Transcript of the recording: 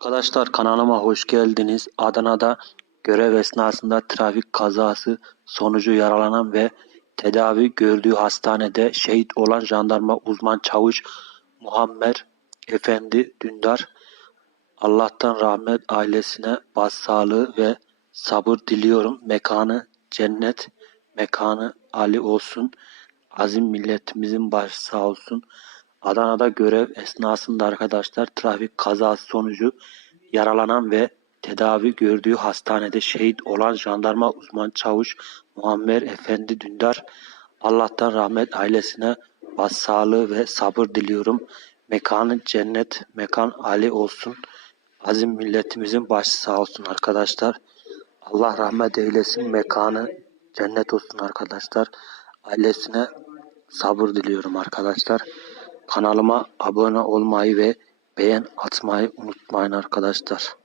Arkadaşlar kanalıma hoş geldiniz. Adana'da görev esnasında trafik kazası sonucu yaralanan ve tedavi gördüğü hastanede şehit olan jandarma uzman çavuş Muammer Efendi Dündar Allah'tan rahmet ailesine başsağlığı ve sabır diliyorum. Mekanı cennet, mekanı Ali olsun. Azim milletimizin başı sağ olsun. Adana'da görev esnasında arkadaşlar trafik kazası sonucu yaralanan ve tedavi gördüğü hastanede şehit olan jandarma uzman çavuş Muammer Efendi Dündar Allah'tan rahmet ailesine başsağlığı ve sabır diliyorum. Mekanı cennet, mekan Ali olsun. Azim milletimizin başı sağ olsun arkadaşlar. Allah rahmet eylesin. Mekanı cennet olsun arkadaşlar. Ailesine sabır diliyorum arkadaşlar. Kanalıma abone olmayı ve beğen atmayı unutmayın arkadaşlar.